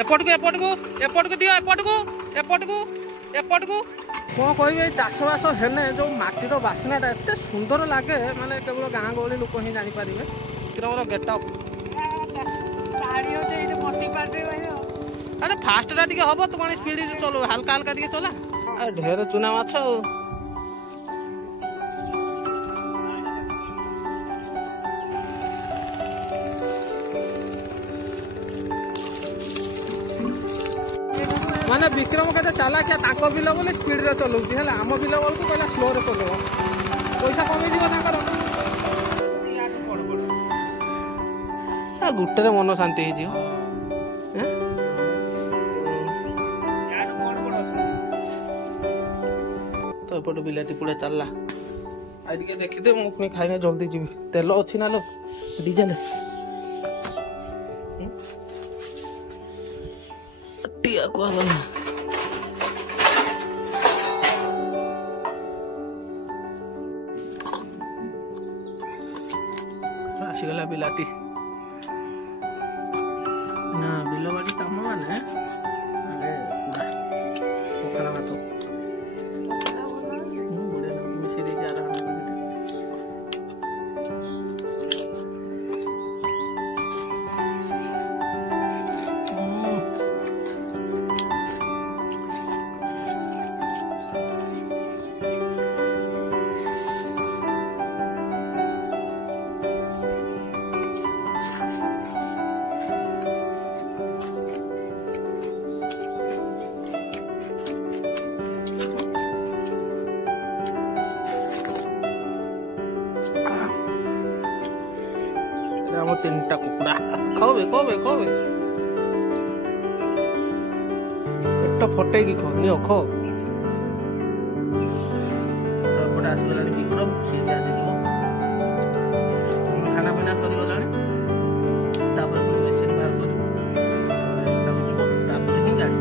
एपट को दियो एपट को कौन कह चाषबास हेने जो माटीर बास्नाटा एत सुंदर लगे माने केवल गाँ गहली लोक ही जापर विक्रम गेटअप अरे फास्ट टा हम तू कौन स्पीड चलो हल्का हल्का टे चला ढेर चुना माछ माने विक्रम के चला क्या ताको बिल बोले स्पीड रे चलाउची है आम बिल बेलू कहला स्लो रे चलो पैसा कमी गुटे मन शांति तो एपट बिलाती पूरा चलला आई टे देखीदे मुझे खाई जल्दी जी तेल अच्छी ना लो डीजेल टिया को आसीगला बिलाती ना बिल बाड़ी कम माने आगे पूरा पखाला भात मिसी दे जा रहा हम 3टा कुकुड़ा खाओ पेट फटे कि खो नियो खो एपटे आसगला विक्रम सी खाना पीना कर मेसीन बाहर कर गाड़ी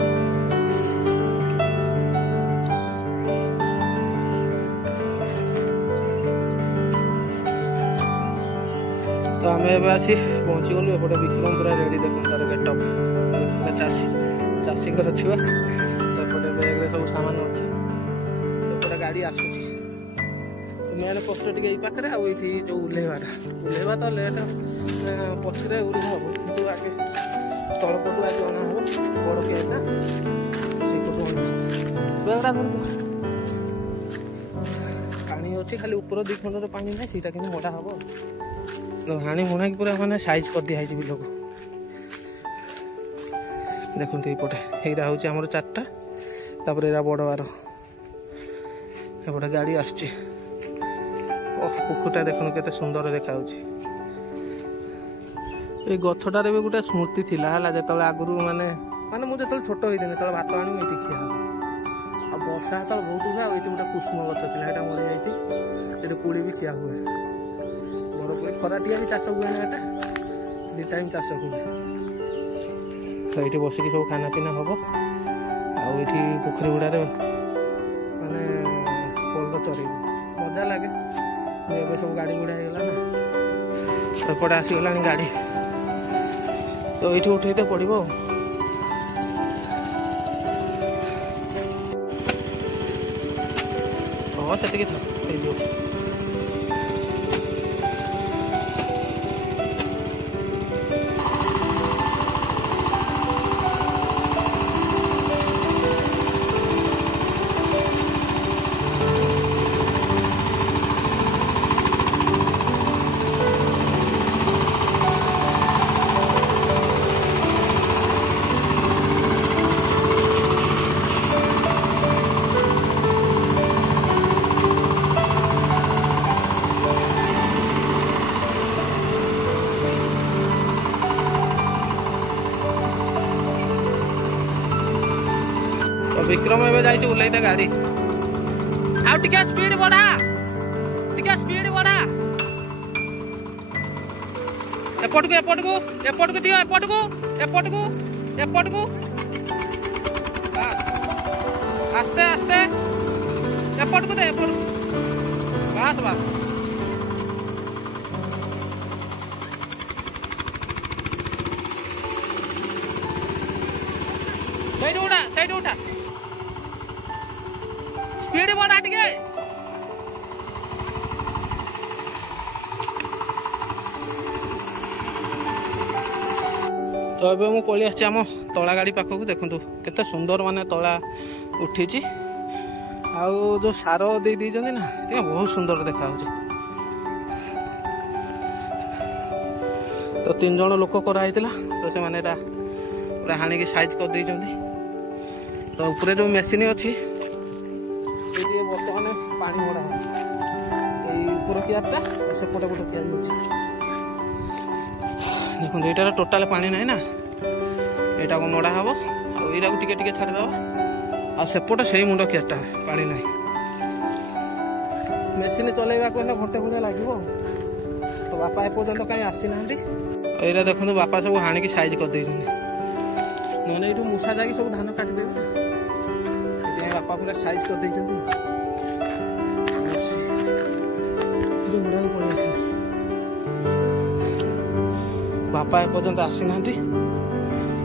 तो आम आसी पहुँची गलु एपटे विक्रम पूरा रेडी देखो तार गेटअप चाषी घर छुआ तो एपटे बैग सब सामान अच्छे एपटे गाड़ी आसूसी मेन कष्ट टे पाखे आई जो उल्लेवा तो लेट पछरे उल्ले हम कि आगे तलपटू आज अना हम बड़ केटा से बैगटा पानी अच्छी खाली ऊपर 2 खंडर पानी ना सीटा कि मोटा हम तो हाणी मुणा की पूरा माने साइज कर दिया है बिल को देखो ये यहाँ हूँ आमर 4टा तापर यहाँ बड़ बार एपटे गाड़ी आसुची पुखुटा देखो केते सुंदर देखा ये गछटारे भी गोटे स्मृति थिला है जो आगुरी माने माने मुझे जो छोट होती तो भात आनी ये खिया आ वर्षा तो बहुत हुए ये गोटे कुसुम गछ था मरी जाती कुड़ी भी खिया हुए बड़ खराटिया भी चाष हुए ना 2 टाइम चाष हुए तो ये बसिक सब खाना पीना हम आठी पोखरी गुड़े माने पल चरई मजा लगे ये सब गाड़ी गुड़ा होगा ना एपटे आसीगला गाड़ी तो ये उठे पड़ो हाँ से विक्रम एवं जाइए उल्लैते गाड़ी आउ टिके स्पीड बढ़ा एपट को दियो एपट को आस्ते आस्ते एपट को दे बस ସେଇଠି ଉଠା ସ୍ପିଡ ବଢା ଟିକେ। तो ये मुझे पलि आम तला गाड़ी पाखक देखु केते सुंदर माने तला उठी आउ जो सार दे ना बहुत सुंदर देखा। तो 3 जन लोक कराई तो से माने पूरा हाणी की साइज कर देइछन। तो ऊपर जो मेसीन अच्छी बर्तमान पानी मड़ा ऊपर कियारटा सेपटे गोटे कियार अच्छी देखो ये टोटाल पानी ना ना यहाँ को मड़ा हम आईरा को टिके छाड़द आ सेपटे से मुंड कियारटा पानी ना मेसीन चलैवा को घंटे खंडे लगे। तो बापा एपर्तंत कहीं आसी ना यहाँ देखो बापा सब हाणी साइज कर ना ये मूषा जाकि सब धान काटिदेवे बापा पूरा साइज कर बापा एपर्तंत आसी ना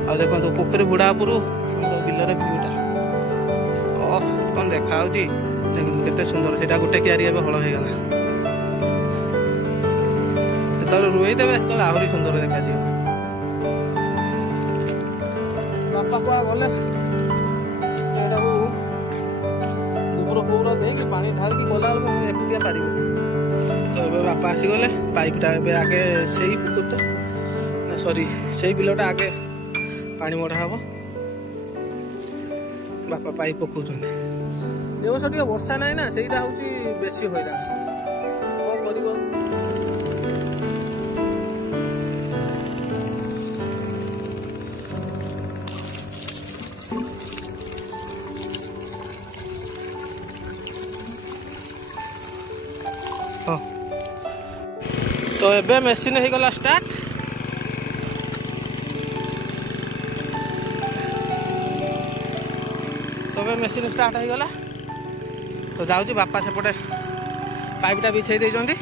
आ देखो पोखरी हुड़ा उपर बिलर भ्यूटा कौन देखा केते सुंदर से गोटे क्यारी हल हो गला जो रुई देवे तो आहरी सुंदर देखा। बापा कुआ गले गोबर फोबर देकी पानी ढाल गला एकुटिया पारि। तो ये बापा आसीगले पाइपटा आगे से सॉरी से बिलटा आगे पानी मड़ा हम बापा पाइप पकाउछ। ए वर्ष टे वर्षा ना ना से हूँ बेसी हैरान कौन कर। तो एबे मेसीन हो गला स्टार्ट। तबे मेसीन स्टार्ट हो गला। तो जाऊँ बापा सेपटे पाइपटा बिछाई देइछंती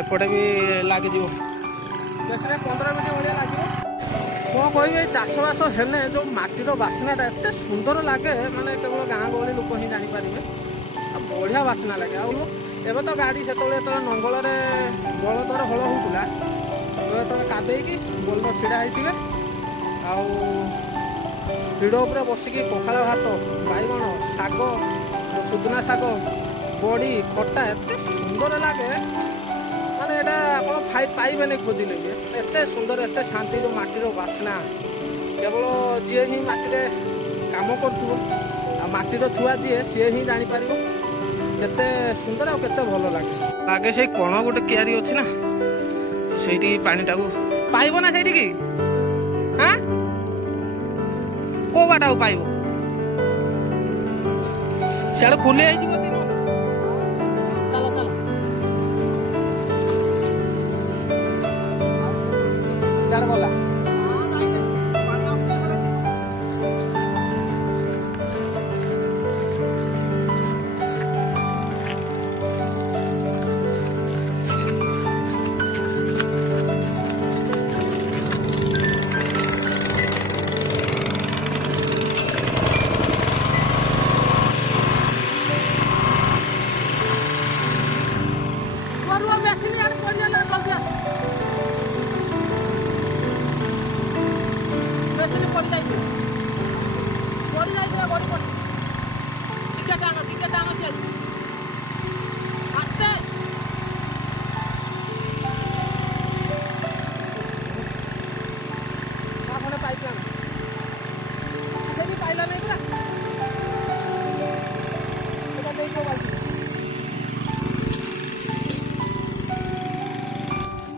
एपटे भी लगे मेसीन 15 मिनट भाया लगे। कौन कह चाषबास हेले जो माटीर बास्नाटा एत सुंदर लगे माने केवल गाँ गहली लोक ही जापर बढ़िया बास्ना लगे। एवं तो गाड़ी से नंगल बलदर हल होता कादेकी बलद छिड़ा होते हिड़ उपर बसिकी पखाल भात बैगण शाग सुदना शाग बड़ी खटा एत सुंदर लगे माने यहाँ पाइबे खोजिले भी एत सुंदर एत शांति जो माटीर बास्ना केवल जी ही माटी काम कर छुआ जी सी ही जापर केते सुंदर और केते भल लगे। आगे से कण गोटे क्यारी अच्छी ना से पानी टाक पाइब ना से हाँ को बाटा पाइब सियाड़े खुली दिन चलो चलो सियाड़े गला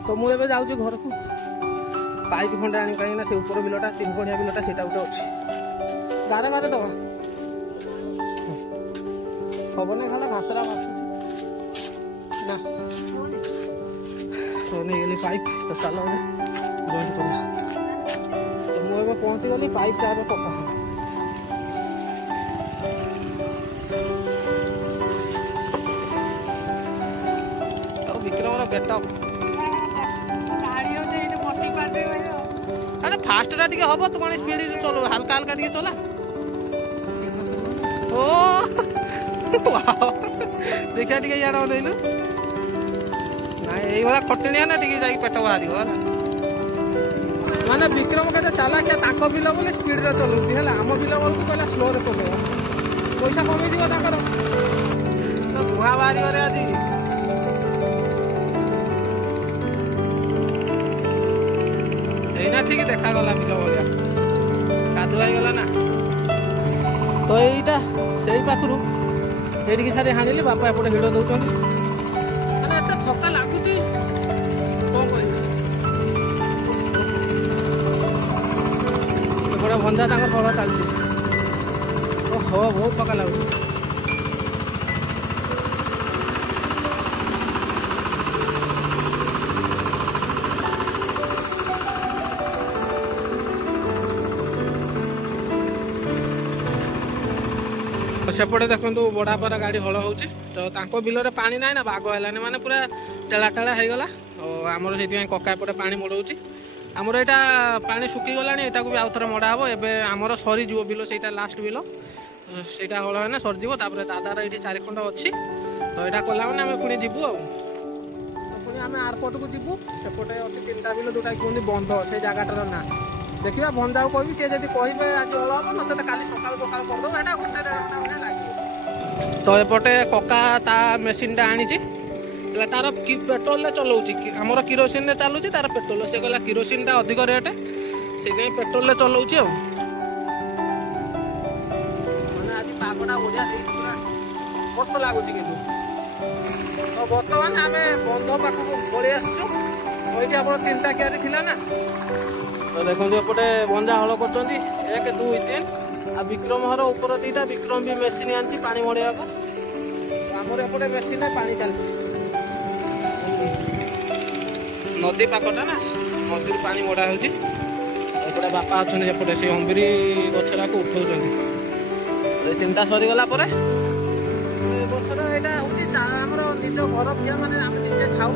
तो मुझे जाऊँ घर को पाइप खंडे आनी कहीं से ऊपर बिलटा 3 खंडिया बिलटा से गोटे अच्छी गारे गारे दबा हम ना खाला घासरा ना तो नहीं गली पाइप तो चलो जॉइन कर। तो मुझे पहुँची गली पाइप टाइप पका विक्रम गेटअप अरे फास्ट टा हम तुम स्पीड चलो हल्का हल्का चला ओ देखिया टिके इयाडे ओलेइलु ना एई वाला खटनिया ना टिके जाई पेट बाहरियो माने विक्रम के चालाकिया ताको बिल बोले स्पीड रे चलौती है आम बिल बोलू कहला स्लो रे चलो पैसा कमी जीव ताकर तो धुआ बाहरी करे आज एना ठीक देखा गला बिल भलिया कादुआ गला ना तो एटा सेई पाखरु एठी सारी हाणिले बापा एपटे हिड़ दउछन माने एते थका लागुची कोन कहि बड़ा भंजा तांकर फल चलती ओहो बहुत पका लगुच सेपटे देखु बड़ापार गाड़ी हल हो तो बिल में पानी ना बाग है माने पूरा टेला टेला हो गला आमर से कका एपटे पानी मड़ाऊँ आमर यहाँ पानी सुखीगला यहाँ भी आउ थे मड़ा हे एवं आमर सरीज बिल से लास्ट बिल से हल है सरीज दादार ये 4 खंड अच्छी तो यहाँ कला मैंने आम पुणी जीवु पुणी आम एयरपोर्ट को जीवु सेपटे अच्छी 3टा बिल जोटा कहते बंध से जगटार ना देखा भंजा को कह सी जब कहे आज हल हम मतलब का सकाल सकाल करदे घंटे 1.5 घंटा लगे तो एपटे कका ता मेसीनटा आनी तार पेट्रोल चलाऊँ आमर किरोसिन चलुची तार पेट्रोल से कहला किरोसिन टा अधिक रेट से पेट्रोल चलाऊँ मैंने आज पागटा बढ़िया कष्ट लगुच कि तो बर्तमान आम बंध पाखक पलि आसुँ आप 3टा क्यारी थी ना तो देखो एपटे बंजा हल कर 1 2 3 आ विक्रम हर ऊपर 2टा विक्रम भी मेसीन आनी पानी मड़िया आमर एपटे मेसीन पानी चलती नदी पाखटा ना नदी पानी मड़ा होपटे बापा अच्छा सेपटे से अंबिरी गछरा को उठाऊँ 3टा सरीगला गछर यहाँ हूँ निज घर खिया मैंने आम निजे खाऊ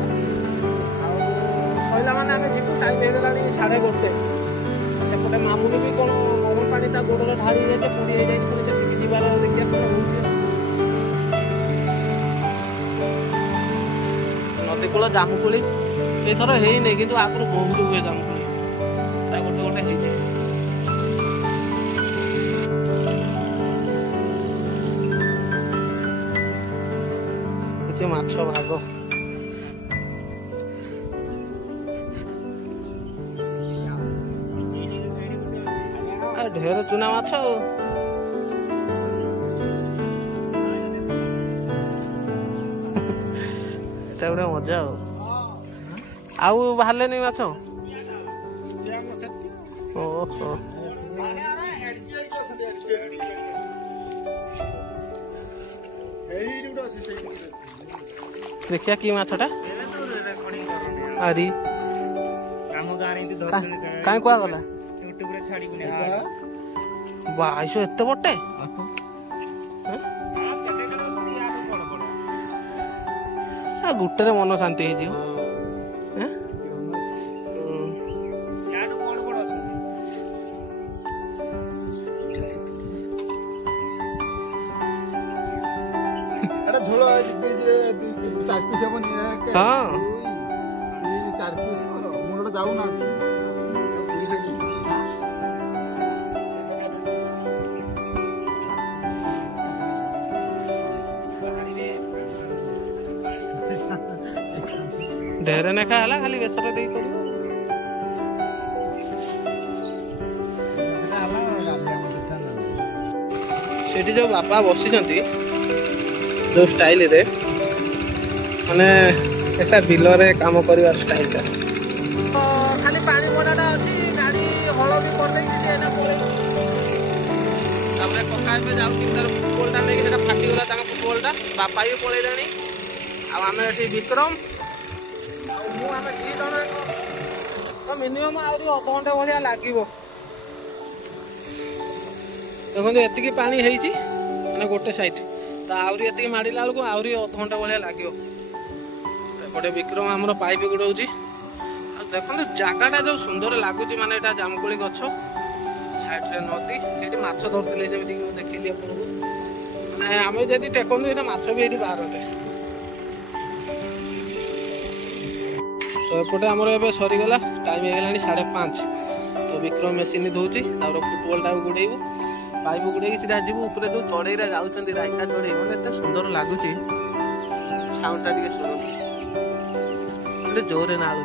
सैला मैंने आम जीवु टाइम हो गला 1:30 सेपटे मामूली भी कौन गरम पानी गोड़ ढाई जाए पुड़ी हो जाए जीवार देखिए कौन नदी कूल जामुकोली एथर है नहीं कि आगुरी बहुत हुए जामुकोली गोटे गोटे हो माछ भाग ढेर चुना माछ गोटे मजा आउ बाहर नहीं माछ ओहो देखिया कि माछटा आदि कहीं कुआ गला बाईस एत बटे गुटे मन शांति हो झोल 4 पीस हम 4 पीस मुंडा जाऊ ना ढेर नेखा है खाली बेसर दे सेठी जो बापा बसी जो स्टाइल रे माने एटा बिल रे काम करवा स्टाइल ता खाली पानी मराटा अछि गाड़ी हळ भी कर दे कि एना पळे तापरे कका पे जाउ कि तार फुटबॉल ता नै कि सेटा फाटी गला ताका फुटबॉल ता बापा भी पळे जानी आ हमें एठी विक्रम आ मु हमें 2 जण तो मिनिमम आउरी आधा घंटा भलिया लागिवो देखो एतिकी पानी हेची माने गोटे साइड तो आउरी एतिकी माडिला बेलको आउरी आधा घंटा भलिया लागिवो एपटे विक्रम आमर पाइप गुड़ाऊँ देखो जगटा जो सुंदर लगुच माने एटा जामुकोली गछ साइड रे नदी ये माछ धरते जमी देखिली आपको आम जदि टेकनु ये माछ भी ये बाहरते तो एपटे आमर ए सरीगला टाइम हो 5:30 तो विक्रम मेसीन धोची फुटबॉल टाइम गुड़ेबू पाइप गुड़े सीधा जीव ऊपर जो चढ़ई जाऊँच राइका चढ़ई मैंने एत सुंदर लगुच साउंड टा शुणु जोरे नाड़ू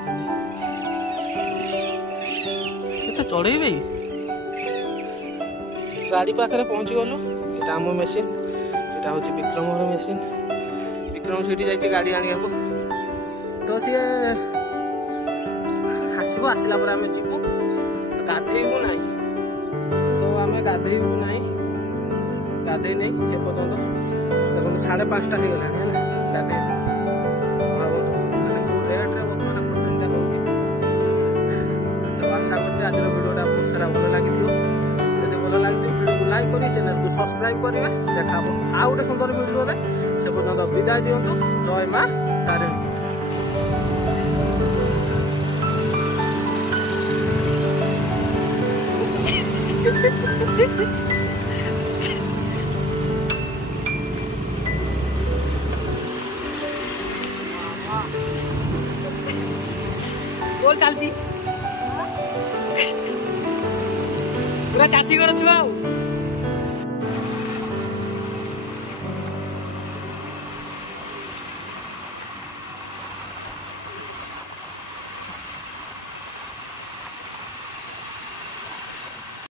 चढ़ई भाई गाड़ी पाखे पहुँची गलु ये आम मेसीन यहाँ हूँ विक्रम मेसीन विक्रम से जाइए गाड़ी आने तो सी आसब आसला आम जीवु गाधेबू ना तो आम गाधेबू ना गाधे नहीं एपर्तंत देखो 5:30 हो गला गाधे रेट्रे बर्तमान प्रोटीन टा नौ आशा कर आज भिडियोटा बहुत सारा भल लगी जब भल लगी भिडियो को लाइक करी चैनल को सब्सक्राइब करेंगे देखा आउ गोटे सुंदर भिडियो से पर्यटन विदाय दिंतु जय माँ तारिणी। बोल चलती पूरा चाषी घर छुआ।